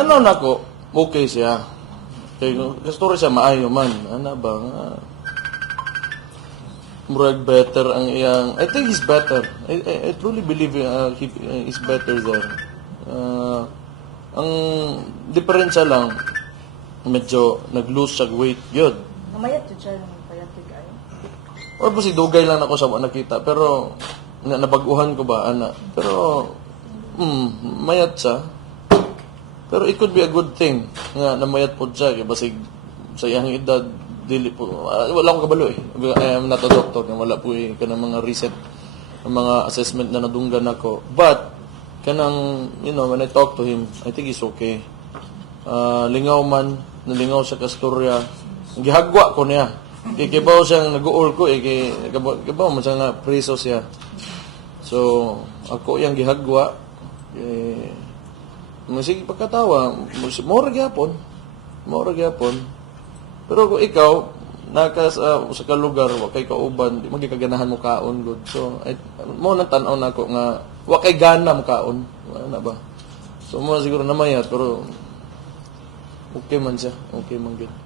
Tanaw na ko, okay siya. Kaya kastura siya maayo man. Ano ba? Murag better ang iyang... I think he's better. I truly believe he is better there. Ang diferensya lang, medyo nag-lose siya weight. Yun. Namayat yun siya ng payatig ay. Or po si dugay lang ako sa nakita. Pero, nabaguhan ko ba, ana. Pero, mayat siya. Pero it could be a good thing nga namayat po siya. Kaya basig sa iyang edad, dili po. Wala akong kabalo eh. I am not a doctor. Wala po eh. Kanang mga recent mga assessment na nadunggan ako. But, kanang, when I talk to him, I think he's okay. Lingaw man, nalingaw sa kasturya. Gihagwa ko niya. Kibaw siyang nag-uol ko eh. Kibaw man siya nga preso siya. So, ako yung gihagwa. Sige pagkatawa, mora gyapon. Pero kung ikaw, sa kalugar, wakay kauban, di magigaganahan mo kaon, good. So, mo nang tanaw na ako nga, wakay gana mo kaon. Wala na ba? So, mo siguro namayat, pero okay man siya. Okay man good.